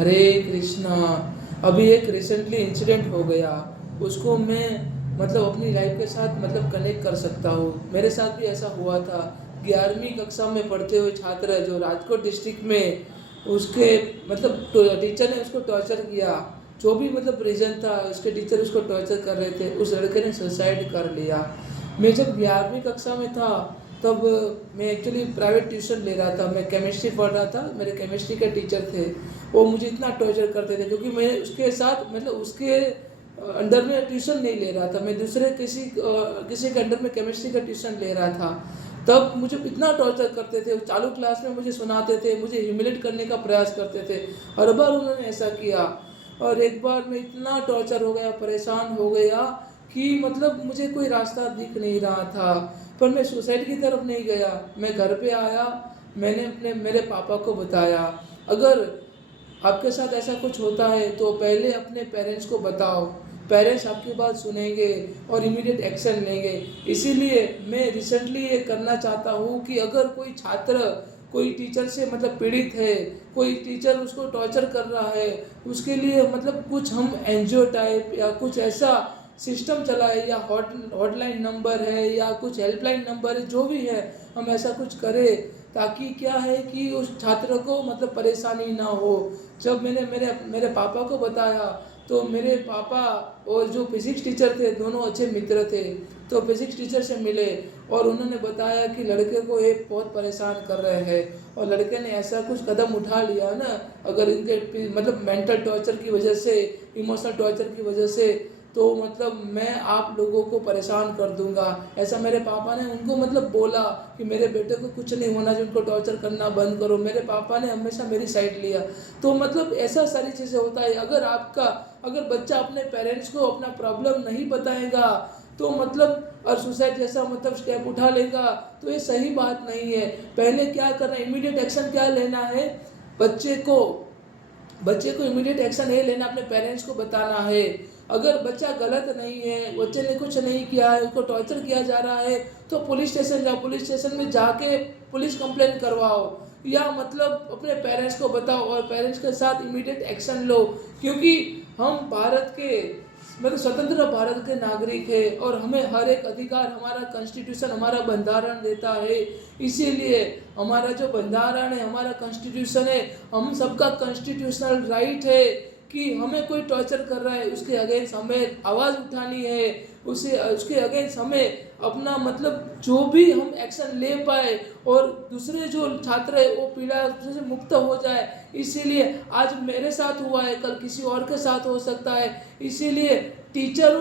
हरे कृष्णा। अभी एक recently incident हो गया, उसको मैं मतलब अपनी लाइफ के साथ मतलब कनेक्ट कर सकता हूँ। मेरे साथ भी ऐसा हुआ था। 11वीं कक्षा में पढ़ते हुए छात्र जो राजकोट डिस्ट्रिक्ट में, उसके मतलब टीचर ने उसको टॉर्चर किया। जो भी मतलब रीज़न था, उसके टीचर उसको टॉर्चर कर रहे थे, उस लड़के ने सुसाइड कर लिया। मैं जब 11वीं कक्षा में था, तब मैं एक्चुअली प्राइवेट ट्यूशन ले रहा था। मैं केमिस्ट्री पढ़ रहा था, मेरे केमिस्ट्री के टीचर थे। वो मुझे इतना टॉर्चर करते थे क्योंकि मैं उसके साथ मतलब उसके अंडर में ट्यूशन नहीं ले रहा था, मैं दूसरे किसी के अंडर में केमिस्ट्री का ट्यूशन ले रहा था। तब मुझे इतना टॉर्चर करते थे, चालू क्लास में मुझे सुनाते थे, मुझे ह्यूमिलेट करने का प्रयास करते थे। हर बार उन्होंने ऐसा किया। और एक बार मैं इतना टॉर्चर हो गया, परेशान हो गया कि मतलब मुझे कोई रास्ता दिख नहीं रहा था। पर मैं सुसाइड की तरफ नहीं गया। मैं घर पे आया, मैंने अपने मेरे पापा को बताया। अगर आपके साथ ऐसा कुछ होता है तो पहले अपने पेरेंट्स को बताओ, पेरेंट्स आपकी बात सुनेंगे और इमीडिएट एक्शन लेंगे। इसीलिए मैं रिसेंटली ये करना चाहता हूँ कि अगर कोई छात्र कोई टीचर से मतलब पीड़ित है, कोई टीचर उसको टॉर्चर कर रहा है, उसके लिए मतलब कुछ हम एनजीओ टाइप या कुछ ऐसा सिस्टम चलाए, या हॉटलाइन नंबर है या कुछ हेल्पलाइन नंबर है, जो भी है हम ऐसा कुछ करें ताकि क्या है कि उस छात्र को मतलब परेशानी ना हो। जब मैंने मेरे मेरे पापा को बताया, तो मेरे पापा और जो फिज़िक्स टीचर थे दोनों अच्छे मित्र थे। तो फिज़िक्स टीचर से मिले और उन्होंने बताया कि लड़के को ये बहुत परेशान कर रहे हैं और लड़के ने ऐसा कुछ कदम उठा लिया ना, अगर इनके मतलब मेंटल टॉर्चर की वजह से, इमोशनल टॉर्चर की वजह से, तो मतलब मैं आप लोगों को परेशान कर दूंगा। ऐसा मेरे पापा ने उनको मतलब बोला कि मेरे बेटे को कुछ नहीं होना चाहिए, उनको टॉर्चर करना बंद करो। मेरे पापा ने हमेशा मेरी साइड लिया। तो मतलब ऐसा सारी चीज़ें होता है। अगर बच्चा अपने पेरेंट्स को अपना प्रॉब्लम नहीं बताएगा, तो मतलब और सुसाइड जैसा मतलब स्टेप उठा लेगा, तो ये सही बात नहीं है। पहले क्या करना है, इमीडिएट एक्शन क्या लेना है, बच्चे को बच्चे को इमीडिएट एक्शन ये लेना, अपने पेरेंट्स को बताना है। अगर बच्चा गलत नहीं है, बच्चे ने कुछ नहीं किया है, उसको टॉर्चर किया जा रहा है, तो पुलिस स्टेशन जाओ, पुलिस स्टेशन में जाके पुलिस कंप्लेंट करवाओ, या मतलब अपने पेरेंट्स को बताओ और पेरेंट्स के साथ इमीडिएट एक्शन लो। क्योंकि हम भारत के मतलब स्वतंत्र भारत के नागरिक है और हमें हर एक अधिकार हमारा कॉन्स्टिट्यूशन, हमारा बंधारण देता है। इसीलिए हमारा जो बंधारण है, हमारा कॉन्स्टिट्यूशन है, हम सबका कॉन्स्टिट्यूशनल राइट है कि हमें कोई टॉर्चर कर रहा है उसके अगेंस्ट हमें आवाज़ उठानी है, उसे उसके अगेंस्ट हमें अपना मतलब जो भी हम एक्शन ले पाए और दूसरे जो छात्र है वो पीड़ा से मुक्त हो जाए। इसीलिए आज मेरे साथ हुआ है, कल किसी और के साथ हो सकता है। इसीलिए टीचर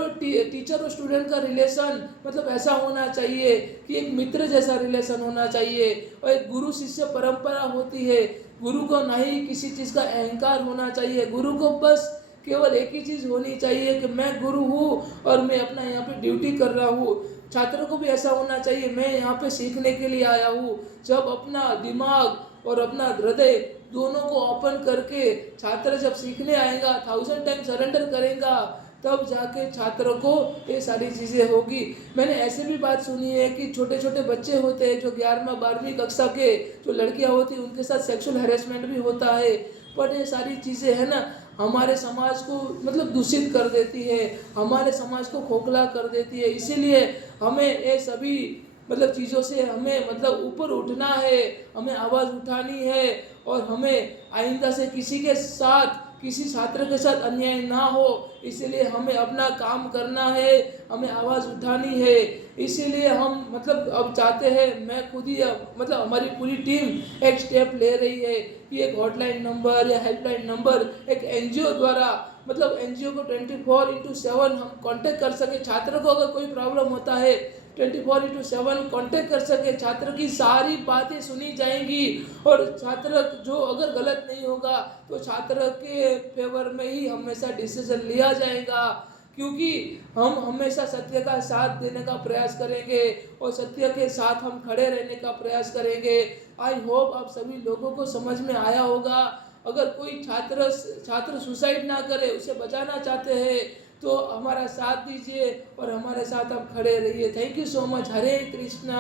और स्टूडेंट का रिलेशन मतलब ऐसा होना चाहिए कि एक मित्र जैसा रिलेशन होना चाहिए, और एक गुरु शिष्य परंपरा होती है। गुरु को नहीं किसी चीज़ का अहंकार होना चाहिए, गुरु को बस केवल एक ही चीज़ होनी चाहिए कि मैं गुरु हूँ और मैं अपना यहाँ पे ड्यूटी कर रहा हूँ। छात्रों को भी ऐसा होना चाहिए, मैं यहाँ पे सीखने के लिए आया हूँ। जब अपना दिमाग और अपना हृदय दोनों को ओपन करके छात्र जब सीखने आएगा, 1000 टाइम सरेंडर करेगा, तब जाके छात्रों को ये सारी चीज़ें होगी। मैंने ऐसे भी बात सुनी है कि छोटे छोटे बच्चे होते हैं जो 11वीं कक्षा के जो लड़कियां होती हैं, उनके साथ सेक्सुअल हैरेसमेंट भी होता है। पर ये सारी चीज़ें है ना, हमारे समाज को मतलब दूषित कर देती है, हमारे समाज को खोखला कर देती है। इसीलिए हमें ये सभी मतलब चीज़ों से हमें मतलब ऊपर उठना है, हमें आवाज़ उठानी है, और हमें आइंदा से किसी के साथ, किसी छात्र के साथ अन्याय ना हो। इसीलिए हमें अपना काम करना है, हमें आवाज़ उठानी है। इसीलिए हम मतलब अब चाहते हैं, मैं खुद ही मतलब हमारी पूरी टीम एक स्टेप ले रही है कि एक हॉटलाइन नंबर या हेल्पलाइन नंबर एक एनजीओ द्वारा, मतलब एनजीओ को 24/7 हम कांटेक्ट कर सके। छात्र को अगर कोई प्रॉब्लम होता है, 24/7 कांटेक्ट कर सके, छात्र की सारी बातें सुनी जाएंगी, और छात्र जो अगर गलत नहीं होगा तो छात्र के फेवर में ही हमेशा डिसीजन लिया जाएगा। क्योंकि हम हमेशा सत्य का साथ देने का प्रयास करेंगे और सत्य के साथ हम खड़े रहने का प्रयास करेंगे। आई होप आप सभी लोगों को समझ में आया होगा। अगर कोई छात्र सुसाइड ना करे, उसे बचाना चाहते हैं, तो हमारा साथ दीजिए और हमारे साथ आप खड़े रहिए। Thank you so much. Hare Krishna,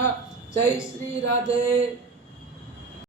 जय श्री राधे।